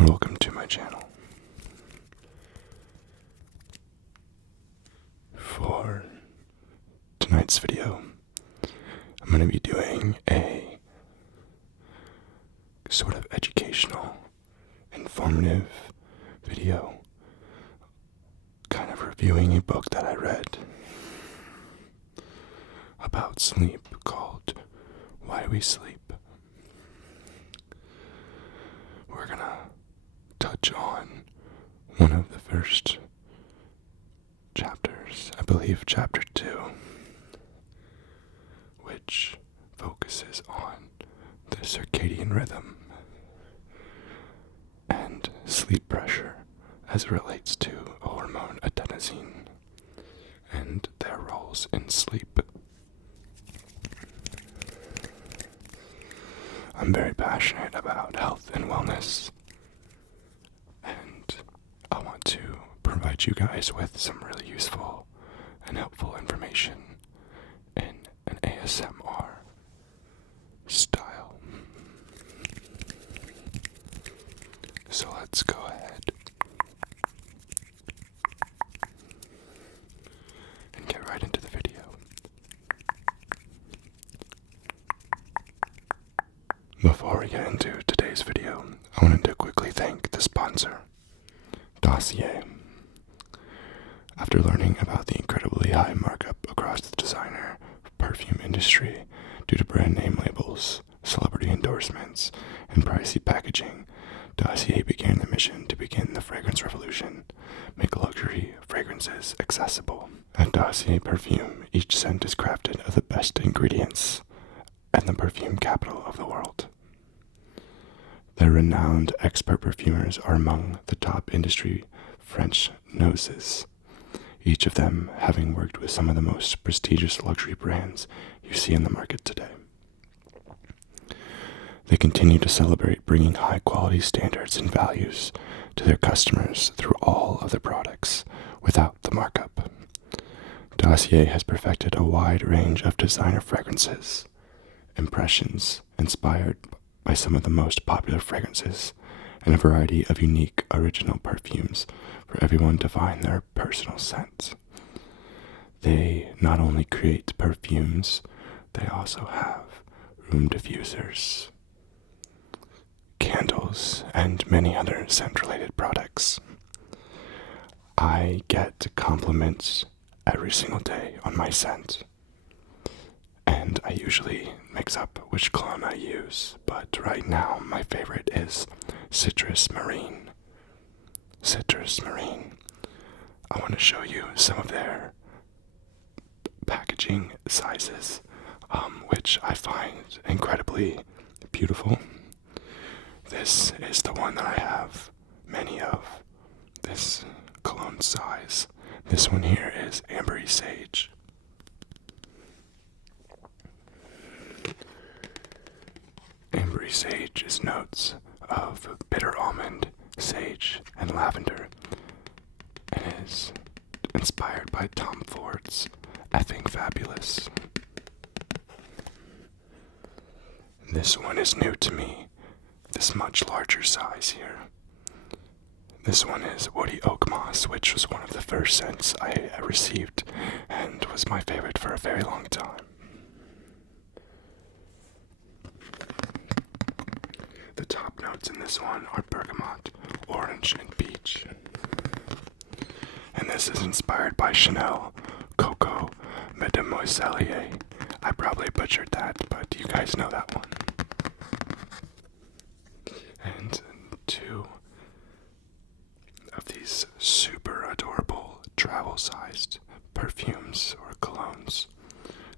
Welcome to my channel. For tonight's video, I'm going to be doing a sort of educational, informative video, kind of reviewing a book that I read about sleep called Why We Sleep. We're going to touch on one of the first chapters, I believe chapter 2, which focuses on the circadian rhythm and sleep pressure as it relates to hormone adenosine and their roles in sleep. I'm very passionate about health and wellness, and I want to provide you guys with some really useful and helpful information in an ASMR style. So let's go ahead and get right into the video. Before we get into today's video, I wanted to quickly thank the sponsor, Dossier. After learning about the incredibly high markup across the designer perfume industry due to brand name labels, celebrity endorsements, and pricey packaging, Dossier began the mission to begin the fragrance revolution, make luxury fragrances accessible. At dossierperfume, each scent is crafted of the best ingredients and the perfume capital of the world. Their renowned expert perfumers are among the top industry French noses, each of them having worked with some of the most prestigious luxury brands you see in the market today. They continue to celebrate bringing high-quality standards and values to their customers through all of their products without the markup. Dossier has perfected a wide range of designer fragrances, impressions inspired by some of the most popular fragrances, and a variety of unique original perfumes for everyone to find their personal scent. They not only create perfumes, they also have room diffusers, candles, and many other scent-related products. I get compliments every single day on my scent, and I usually mix up which cologne I use, but right now my favorite is Citrus Marine. Citrus Marine. I want to show you some of their packaging sizes, which I find incredibly beautiful. This is the one that I have many of, this cologne size. This one here is Ambery Sage. Ambery Sage is notes of bitter almond, sage, and lavender, and is inspired by Tom Ford's Effing Fabulous. This one is new to me, this much larger size here. This one is Woody Oak Moss, which was one of the first scents I received and was my favorite for a very long time. The top notes in this one are bergamot, orange, and peach. And this is inspired by Chanel Coco Mademoiselle. I probably butchered that, but you guys know that one. And two of these super adorable travel-sized perfumes or colognes.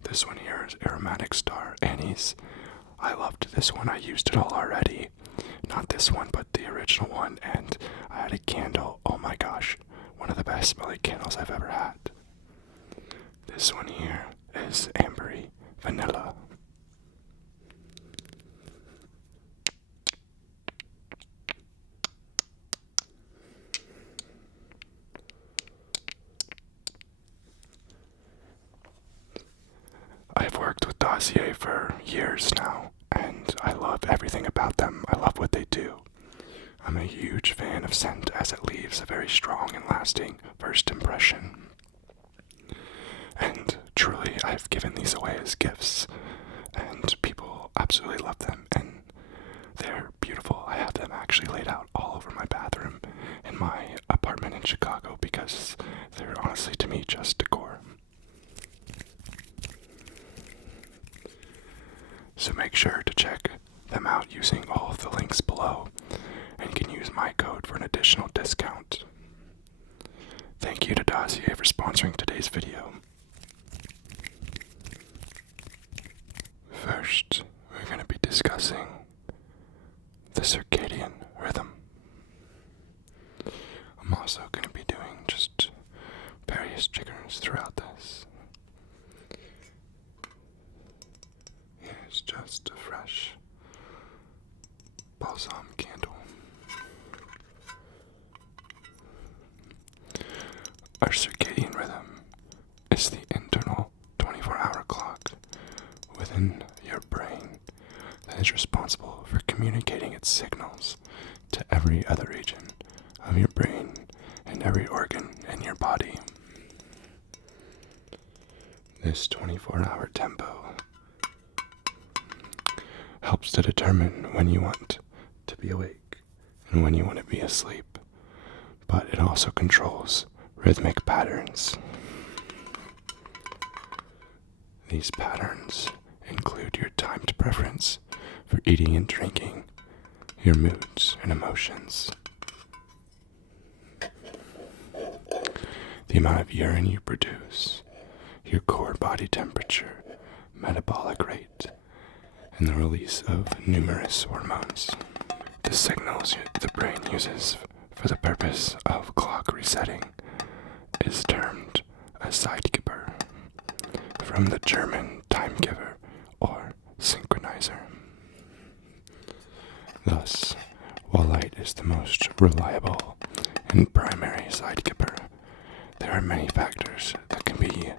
This one here is Aromatic Star Annie's. I loved this one. I used it all already. Not this one, but the original one. And I had a candle. Oh my gosh. One of the best smelling candles I've ever had. This one here is Ambery Vanilla. I've worked with Dossier for years now, and I love everything about them. I love what they do. I'm a huge fan of scent as it leaves a very strong and lasting first impression. And truly, I've given these away as gifts, and people absolutely love them, and they're beautiful. I have them actually laid out all over my bathroom in my apartment in Chicago because they're honestly, to me, just decor. So make sure to check them out using all of the links below, and you can use my code for an additional discount. Thank you to Dossier for sponsoring today's video. First, we're going to be discussing the circadian rhythm. I'm also going to be doing just various triggers throughout this. Here's just a fresh balsam candle. Our circadian rhythm is the internal 24-hour clock within your brain that is responsible for communicating its signals to every other region of your brain and every organ in your body. This 24-hour tempo helps to determine when you want to be awake and when you want to be asleep, but it also controls rhythmic patterns. These patterns include your timed preference for eating and drinking, your moods and emotions, the amount of urine you produce, your core body temperature, metabolic rate, and the release of numerous hormones. The signals the brain uses for the purpose of clock resetting is termed a Zeitgeber, from the German timegiver or synchronizer. Thus, while light is the most reliable and primary Zeitgeber, there are many factors that can be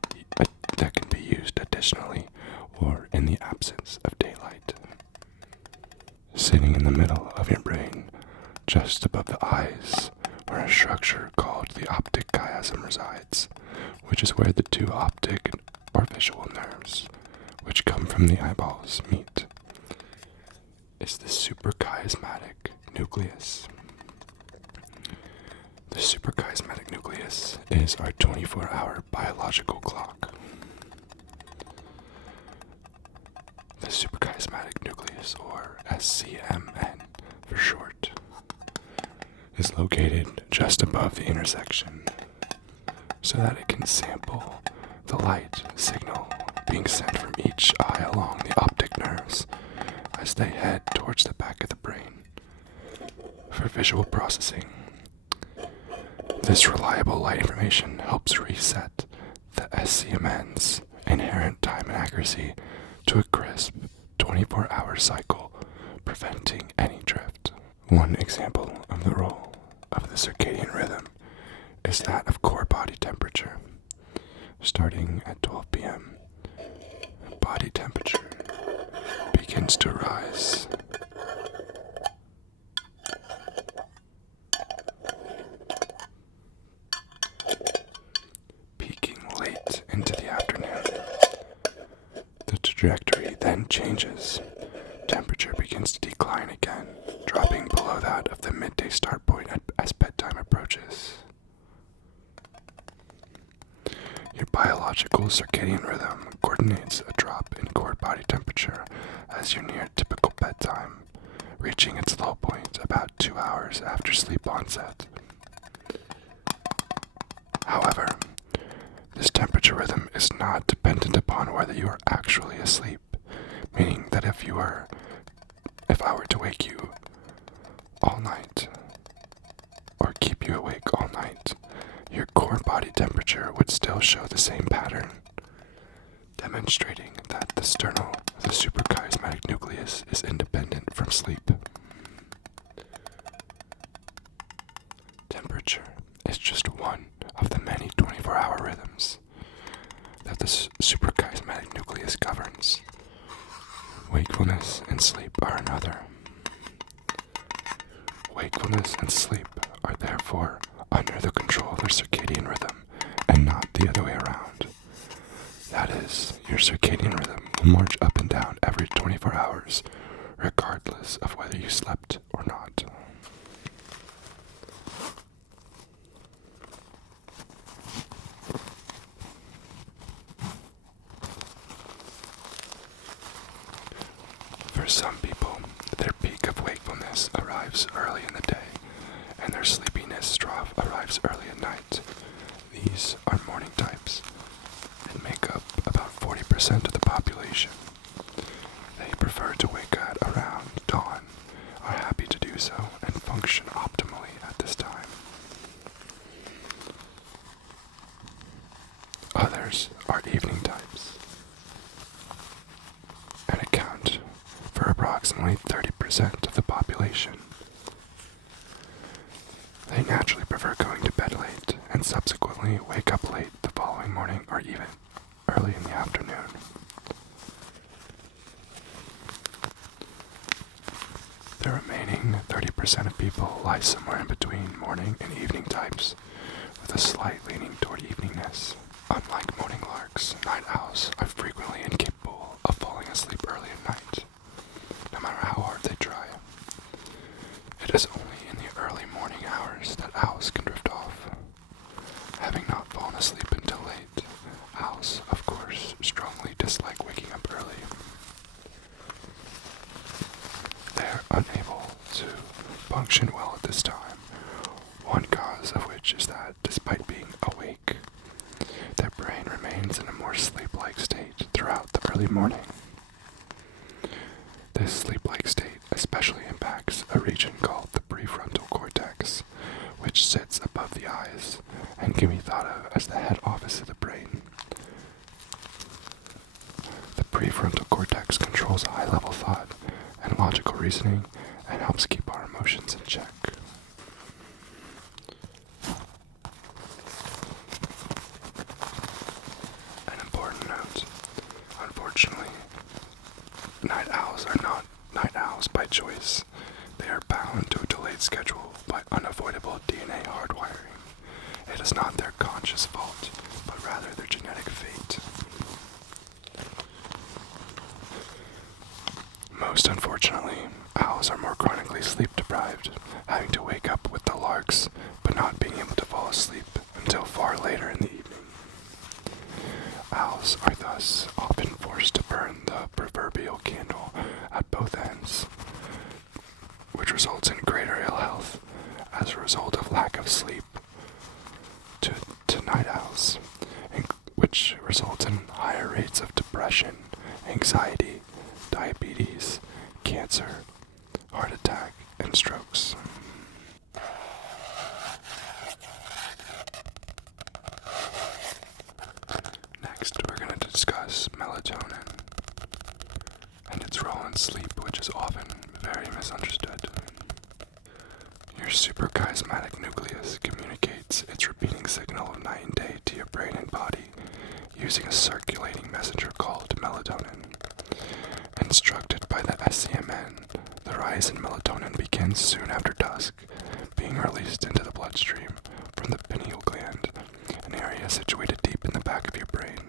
used additionally or in the absence of daylight. Sitting in the middle of your brain, just above the eyes, where a structure called the optic chiasm resides, which is where the two optic or visual nerves, which come from the eyeballs, meet, is the suprachiasmatic nucleus. The suprachiasmatic nucleus is our 24-hour biological clock. The suprachiasmatic nucleus, or SCMN for short, is located just above the intersection so that it can sample the light signal being sent from each eye along the optic nerves as they head towards the back of the brain for visual processing. This reliable light information helps reset the SCMN's inherent time and accuracy to a crisp 24-hour cycle, preventing any drift. One example of the role of the circadian rhythm is that of core body temperature. Starting at 12 p.m., body temperature begins to rise. Peaking late into the afternoon. The trajectory then changes. Temperature begins to decline again, dropping below that of the midday start point as bedtime approaches. Your biological circadian rhythm coordinates a drop in core body temperature as you near typical bedtime, reaching its low point about 2 hours after sleep onset. However, this temperature rhythm is not dependent upon whether you are actually asleep, meaning that if I were to wake you all night, or keep you awake all night, your core body temperature would still show the same pattern, demonstrating that the suprachiasmatic nucleus is independent from sleep. Temperature is just one of the many 24-hour rhythms that the suprachiasmatic nucleus governs. Wakefulness and sleep are another. wakefulness and sleep are therefore under the control of their circadian rhythm and not the other way around. That is, your circadian rhythm will march up and down every 24 hours, regardless of whether you slept or not. For some people, their peak of wakefulness arrives early in the day, and their sleepiness trough arrives early at night. These are morning types, and make up about 40% of the population. They prefer to wake at around dawn, are happy to do so, and function optimally at this time. Others are evening types, and account for approximately 30% of the population. They naturally prefer going to bed late and subsequently wake up late the following morning or even early in the afternoon. The remaining 30% of people lie somewhere in between morning and evening types, with a slight leaning toward eveningness. Unlike morning larks, night owls are frequently incapable of falling asleep early at night, no matter how hard they try. It is only in the early morning hours that owls can drift off. Having not fallen asleep until late, owls, of course, strongly dislike waking up early. They are unable to function well at this time, one cause of which is that, despite being awake, their brain remains in a more sleep-like state throughout the early morning. This sleep-like state especially impacts a region called the prefrontal cortex, which sits above the eyes and can be thought of as the head office of the brain. The prefrontal cortex controls high-level thought and logical reasoning and helps keep our emotions in check. An important note: unfortunately, night owls are not night owls by choice. They are bound to a delayed schedule by unavoidable DNA hardwiring. It is not their conscious fault, but rather their genetic fate. Most unfortunately, owls are more chronically sleep-deprived, having to wake up with the larks, but not being able to fall asleep until far later in the evening. Owls are thus often forced to burn the proverbial candle at both ends, which results in greater ill health as a result of lack of sleep to night owls, which results in higher rates of depression, anxiety, diabetes, cancer, heart attack, and strokes. Next, we're going to discuss melatonin and its role in sleep, which is often very misunderstood. Your suprachiasmatic nucleus communicates its repeating signal of night and day to your brain and body using a circulating messenger called melatonin. Instructed by the SCMN, the rise in melatonin begins soon after dusk, being released into the bloodstream from the pineal gland, an area situated deep in the back of your brain.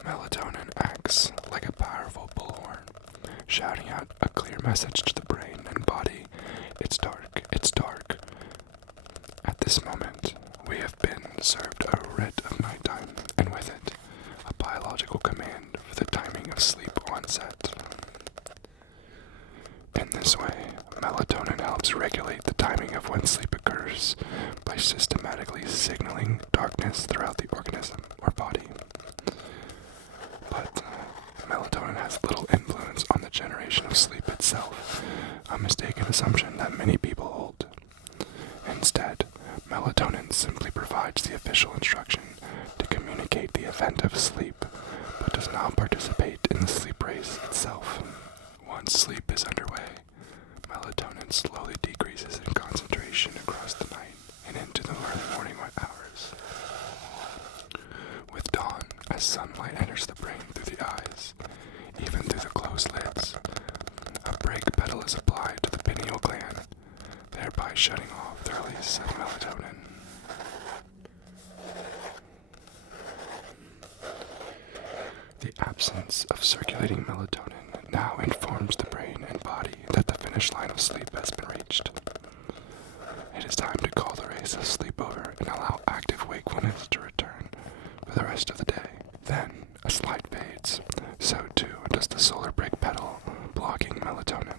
Melatonin acts like a powerful bullhorn, shouting out a clear message to the brain and body: it's dark, it's dark. At this moment, we have been served a writ of nighttime, and with it, a biological command for the timing of sleep onset. In this way, melatonin helps regulate the timing of when sleep occurs by systematically signaling darkness throughout the organism or body. But melatonin has little influence on the generation of sleep itself, a mistaken assumption that many people hold. Instead, melatonin simply provides the official instruction to communicate the event of sleep, but does not participate in the sleep race itself. Once sleep is underway, melatonin slowly decreases in concentration across the night and into the early morning hours. With dawn, as sunlight enters the brain through the eyes, even through the closed lids, a brake pedal is applied to the pineal gland, thereby shutting off the release of melatonin. The absence of circulating melatonin now informs the brain and body that the finish line of sleep has been reached. It is time to call the race of sleep over and allow active wakefulness to return for the rest of the day. Then, as light fades, so too does the solar brake pedal, blocking melatonin.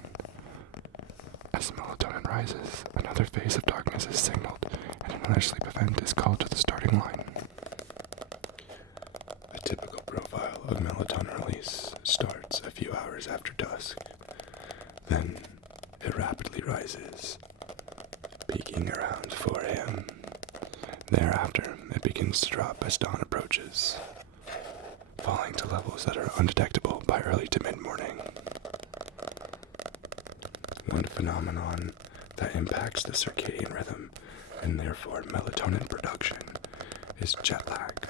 As melatonin rises, another phase of darkness is signaled, and another sleep event is called to the starting line. A typical profile of melatonin release starts a few hours after dusk. Then, it rapidly rises, peaking around 4 a.m. Thereafter, it begins to drop as dawn approaches, falling to levels that are undetectable by early to mid-morning. One phenomenon that impacts the circadian rhythm and therefore melatonin production is jet lag.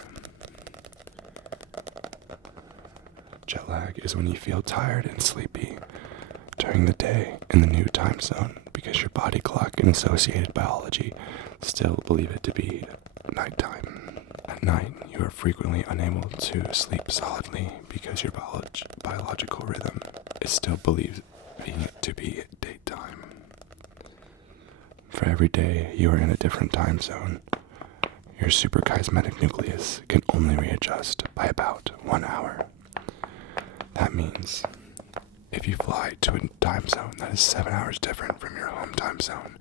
Jet lag is when you feel tired and sleepy during the day in the new time zone because your body clock and associated biology still believe it to be nighttime. At night, you are frequently unable to sleep solidly because your biological rhythm is still believing it to be daytime. For every day you are in a different time zone, your suprachiasmatic nucleus can only readjust by about 1 hour. That means if you fly to a time zone that is 7 hours different from your home time zone,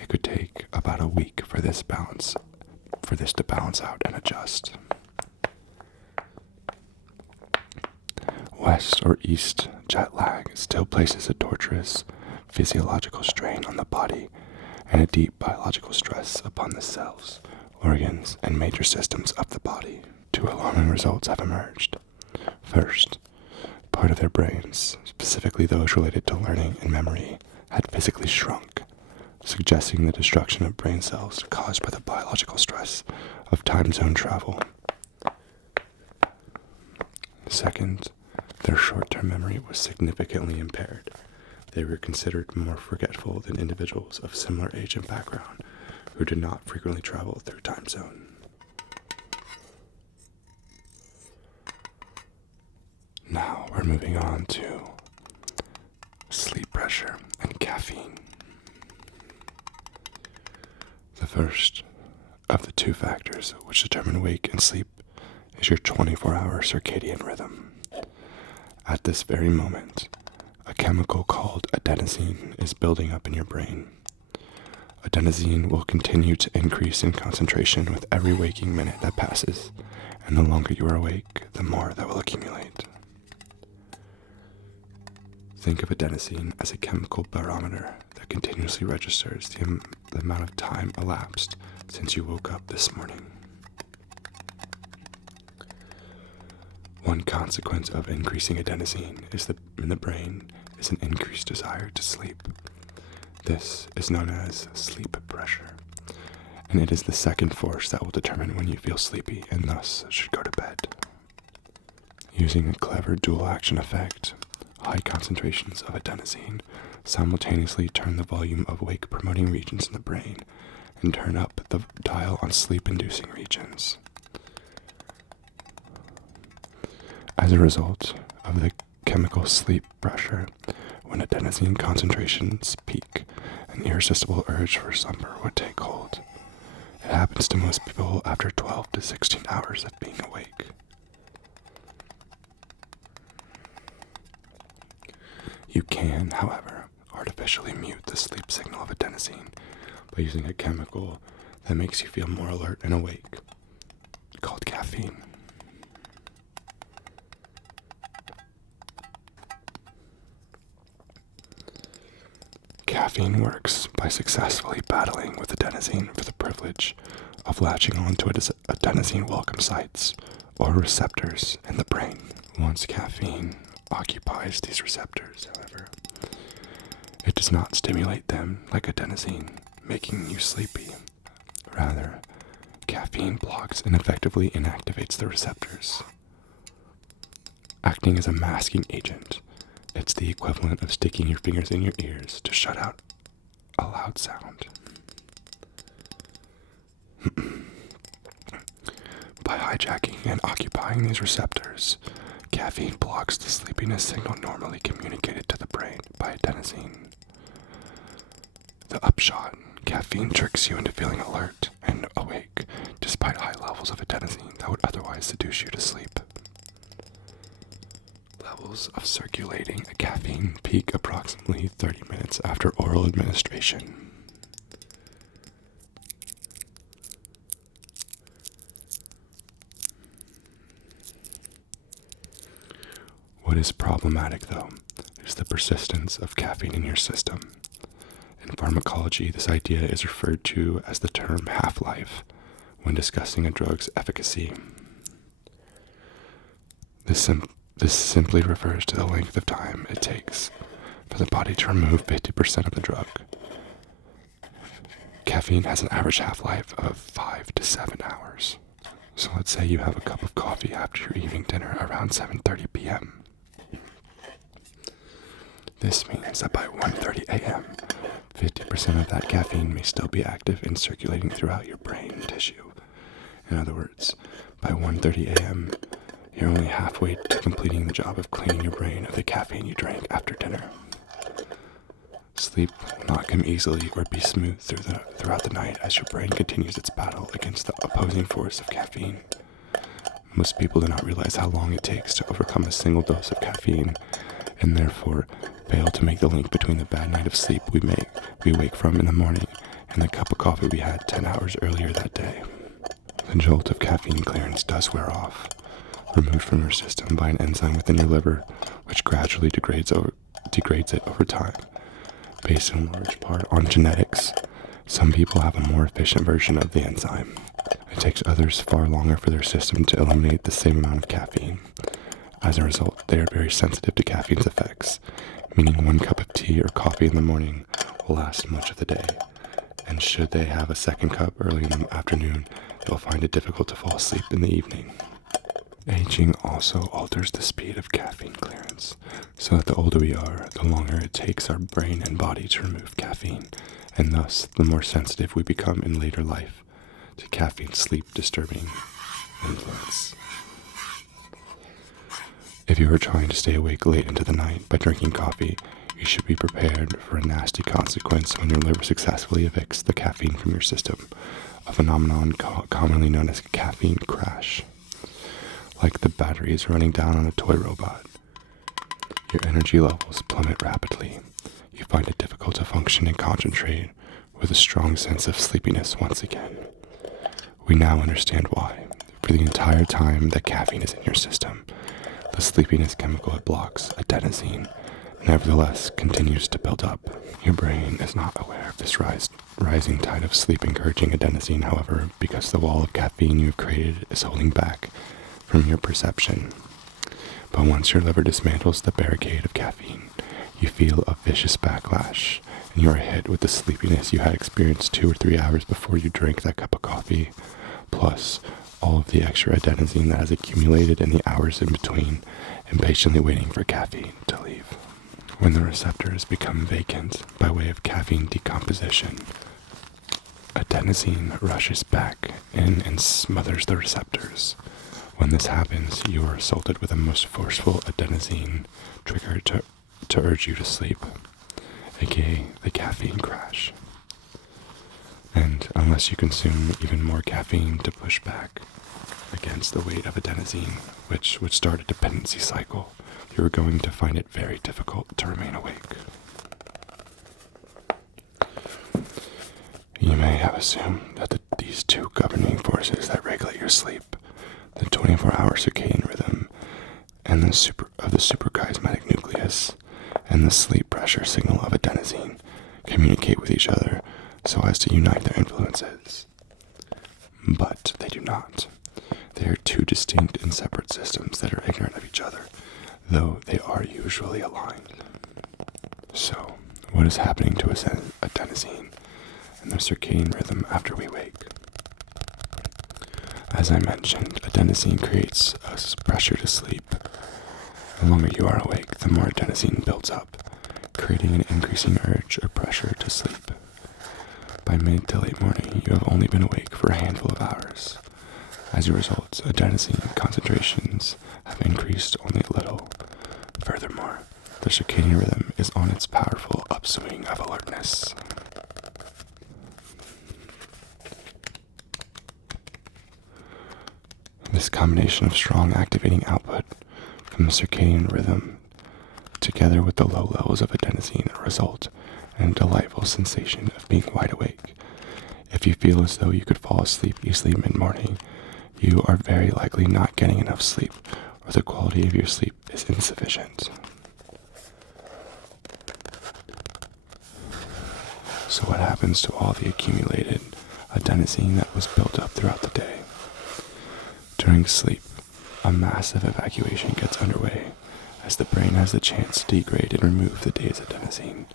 it could take about a week for this to balance out and adjust. West or east jet lag still places a torturous physiological strain on the body and a deep biological stress upon the cells, organs, and major systems of the body. Two alarming results have emerged. First, part of their brains, specifically those related to learning and memory, had physically shrunk, suggesting the destruction of brain cells caused by the biological stress of time zone travel. Second, their short-term memory was significantly impaired. They were considered more forgetful than individuals of similar age and background who did not frequently travel through time zone. Now we're moving on to sleep pressure and caffeine. The first of the two factors which determine wake and sleep is your 24-hour circadian rhythm. At this very moment, a chemical called adenosine is building up in your brain. Adenosine will continue to increase in concentration with every waking minute that passes, and the longer you are awake, the more that will accumulate. Think of adenosine as a chemical barometer that continuously registers the amount of time elapsed since you woke up this morning. One consequence of increasing adenosine in the brain is an increased desire to sleep. This is known as sleep pressure, and it is the second force that will determine when you feel sleepy and thus should go to bed. Using a clever dual action effect, high concentrations of adenosine simultaneously turn the volume of wake-promoting regions in the brain and turn up the dial on sleep-inducing regions. As a result of the chemical sleep pressure, when adenosine concentrations peak, an irresistible urge for slumber would take hold. It happens to most people after 12 to 16 hours of being awake. You can, however, artificially mute the sleep signal of adenosine by using a chemical that makes you feel more alert and awake, called caffeine. Caffeine works by successfully battling with adenosine for the privilege of latching onto adenosine welcome sites, or receptors, in the brain. Once caffeine occupies these receptors, however, it does not stimulate them like adenosine, making you sleepy. Rather, caffeine blocks and effectively inactivates the receptors. Acting as a masking agent, It's the equivalent of sticking your fingers in your ears to shut out a loud sound. By hijacking and occupying these receptors, caffeine blocks the sleepiness signal normally communicated to the brain by adenosine. The upshot: caffeine tricks you into feeling alert and awake despite high levels of adenosine that would otherwise seduce you to sleep. Levels of circulating caffeine peak approximately 30 minutes after oral administration. What is problematic, though, is the persistence of caffeine in your system. In pharmacology, this idea is referred to as the term half-life when discussing a drug's efficacy. This simply refers to the length of time it takes for the body to remove 50% of the drug. Caffeine has an average half-life of 5 to 7 hours. So let's say you have a cup of coffee after your evening dinner around 7:30 p.m. This means that by 1:30 a.m., 50% of that caffeine may still be active and circulating throughout your brain tissue. In other words, by 1:30 a.m., you're only halfway to completing the job of cleaning your brain of the caffeine you drank after dinner. Sleep will not come easily or be smooth throughout the night as your brain continues its battle against the opposing force of caffeine. Most people do not realize how long it takes to overcome a single dose of caffeine, and therefore fail to make the link between the bad night of sleep we wake from in the morning and the cup of coffee we had 10 hours earlier that day. The jolt of caffeine clearance does wear off, removed from your system by an enzyme within your liver, which gradually degrades it over time. Based in large part on genetics, some people have a more efficient version of the enzyme. It takes others far longer for their system to eliminate the same amount of caffeine. As a result, they are very sensitive to caffeine's effects, meaning 1 cup of tea or coffee in the morning will last much of the day. And should they have a second cup early in the afternoon, they'll find it difficult to fall asleep in the evening. Aging also alters the speed of caffeine clearance, so that the older we are, the longer it takes our brain and body to remove caffeine, and thus the more sensitive we become in later life to caffeine's sleep-disturbing influence. If you are trying to stay awake late into the night by drinking coffee, you should be prepared for a nasty consequence when your liver successfully evicts the caffeine from your system, a phenomenon commonly known as a caffeine crash. Like the batteries running down on a toy robot, your energy levels plummet rapidly. You find it difficult to function and concentrate, with a strong sense of sleepiness once again. We now understand why. For the entire time that caffeine is in your system, the sleepiness chemical it blocks, adenosine, nevertheless continues to build up. Your brain is not aware of this rising tide of sleep-encouraging adenosine, however, because the wall of caffeine you have created is holding back from your perception. But once your liver dismantles the barricade of caffeine, you feel a vicious backlash, and you are hit with the sleepiness you had experienced 2 or 3 hours before you drank that cup of coffee, plus all of the extra adenosine that has accumulated in the hours in between, impatiently waiting for caffeine to leave. When the receptors become vacant by way of caffeine decomposition, adenosine rushes back in and smothers the receptors. When this happens, you are assaulted with a most forceful adenosine trigger to urge you to sleep, aka the caffeine crash. And unless you consume even more caffeine to push back against the weight of adenosine, which would start a dependency cycle, you're going to find it very difficult to remain awake. You may have assumed that these two governing forces that regulate your sleep, the 24-hour circadian rhythm and the suprachiasmatic nucleus and the sleep pressure signal of adenosine, communicate with each other so as to unite their influences. But they do not. They are two distinct and separate systems that are ignorant of each other, though they are usually aligned. So, what is happening to us adenosine and the circadian rhythm after we wake? As I mentioned, adenosine creates us pressure to sleep, The longer you are awake, the more adenosine builds up, creating an increasing urge or pressure to sleep. By mid to late morning, you have only been awake for a handful of hours. As a result, adenosine concentrations have increased only a little. Furthermore, the circadian rhythm is on its powerful upswing of alertness. This combination of strong activating output from the circadian rhythm, together with the low levels of adenosine, result in a delightful sensation of being wide awake. If you feel as though you could fall asleep easily mid-morning, you are very likely not getting enough sleep, or the quality of your sleep is insufficient. So what happens to all the accumulated adenosine that was built up throughout the day? During sleep, a massive evacuation gets underway as the brain has the chance to degrade and remove the day's adenosine.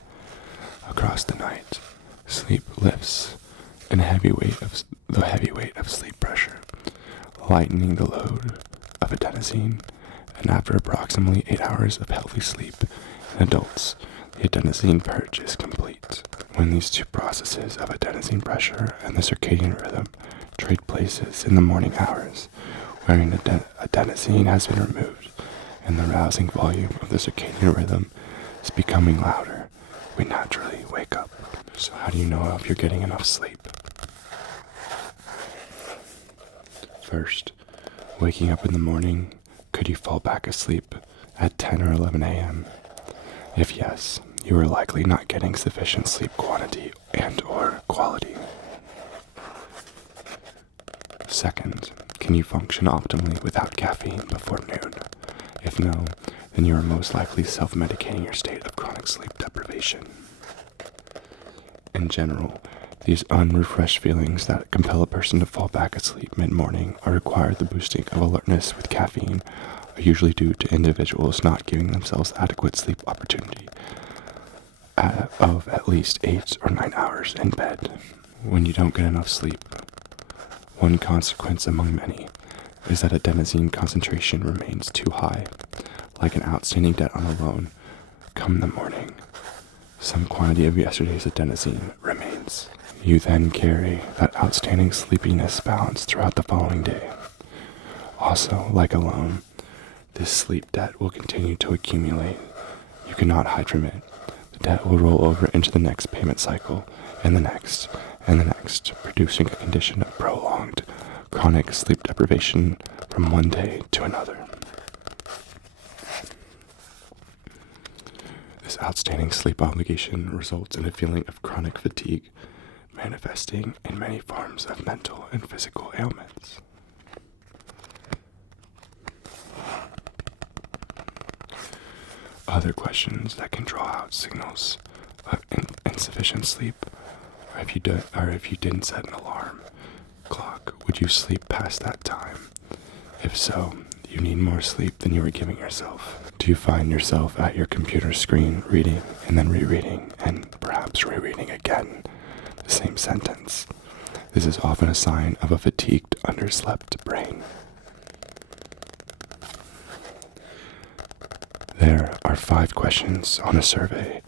Across the night, sleep lifts the heavy weight of sleep pressure, lightening the load of adenosine, and after approximately 8 hours of healthy sleep in adults, the adenosine purge is complete. When these two processes of adenosine pressure and the circadian rhythm trade places in the morning hours, wherein adenosine has been removed and the rousing volume of the circadian rhythm is becoming louder, we naturally wake up. So how do you know if you're getting enough sleep? First, waking up in the morning, could you fall back asleep at 10 or 11 a.m.? If yes, you are likely not getting sufficient sleep quantity and or quality. Second, can you function optimally without caffeine before noon? If no, then you are most likely self-medicating your state of chronic sleep deprivation. In general, these unrefreshed feelings that compel a person to fall back asleep mid-morning or require the boosting of alertness with caffeine are usually due to individuals not giving themselves adequate sleep opportunity of at least 8 or 9 hours in bed. When you don't get enough sleep, one consequence among many is that adenosine concentration remains too high, like an outstanding debt on a loan. Come the morning, some quantity of yesterday's adenosine remains. You then carry that outstanding sleepiness balance throughout the following day. Also, like a loan, this sleep debt will continue to accumulate. You cannot hide from it. The debt will roll over into the next payment cycle, and the next, producing a condition of prolonged, chronic sleep deprivation from one day to another. This outstanding sleep obligation results in a feeling of chronic fatigue, manifesting in many forms of mental and physical ailments. Other questions that can draw out signals of insufficient sleep are if you didn't set an alarm clock, would you sleep past that time? If so, you need more sleep than you are giving yourself. Do you find yourself at your computer screen reading and then rereading and perhaps rereading again the same sentence? This is often a sign of a fatigued, underslept brain. There are 5 questions on a survey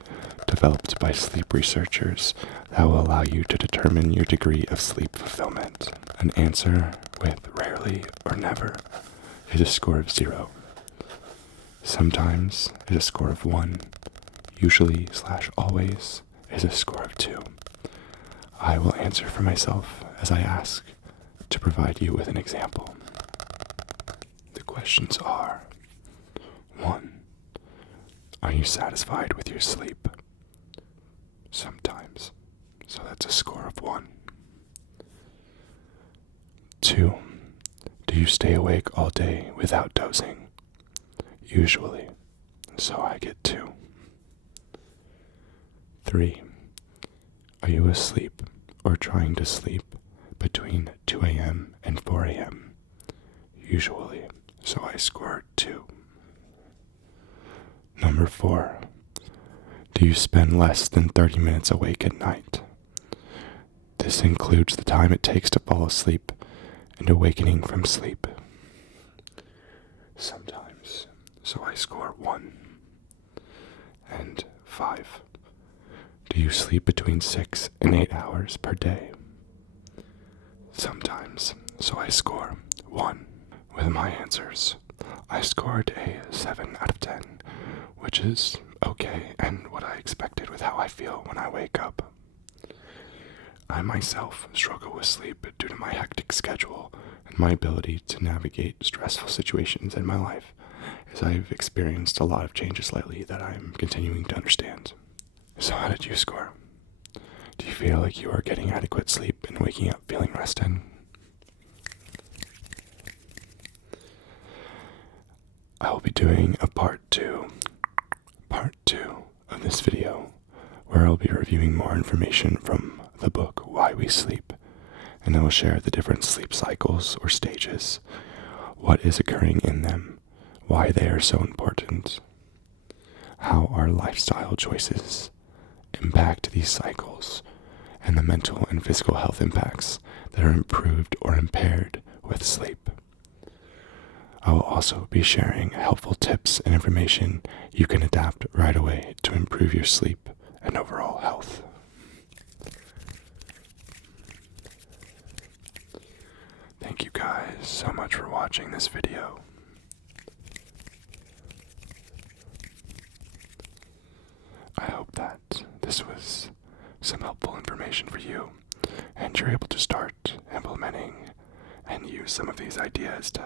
developed by sleep researchers that will allow you to determine your degree of sleep fulfillment. An answer with rarely or never is a score of 0. Sometimes is a score of 1. Usually/always is a score of 2. I will answer for myself as I ask to provide you with an example. The questions are: 1. Are you satisfied with your sleep? Sometimes. So that's a score of 1. 2. Do you stay awake all day without dozing? Usually. So I get 2. 3. Are you asleep or trying to sleep between 2 a.m. and 4 a.m.? Usually. So I scored 2. Number 4. Do you spend less than 30 minutes awake at night? This includes the time it takes to fall asleep and awakening from sleep. Sometimes. So I score 1 and 5. Do you sleep between 6 and 8 hours per day? Sometimes. So I score 1. With my answers, I scored a 7 out of 10, which is okay and what I expected with how I feel when I wake up. I myself struggle with sleep due to my hectic schedule and my ability to navigate stressful situations in my life, as I've experienced a lot of changes lately that I'm continuing to understand. So how did you score? Do you feel like you are getting adequate sleep and waking up feeling rested? I will be doing a part two of this video, where I'll be reviewing more information from the book Why We Sleep, and I will share the different sleep cycles or stages, what is occurring in them, why they are so important, how our lifestyle choices impact these cycles, and the mental and physical health impacts that are improved or impaired with sleep. I will also be sharing helpful tips and information you can adapt right away to improve your sleep and overall health. Thank you guys so much for watching this video. I hope that this was some helpful information for you, and you're able to start implementing and use some of these ideas to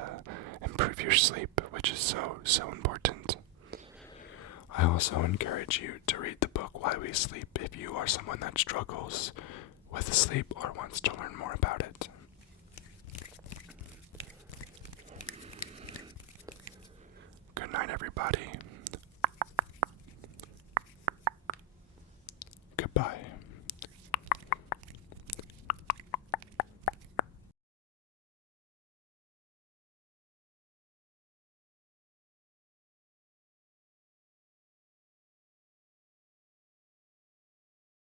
improve your sleep, which is so important. I also encourage you to read the book Why We Sleep if you are someone that struggles with sleep or wants to learn more about it. Good night, everybody. Goodbye.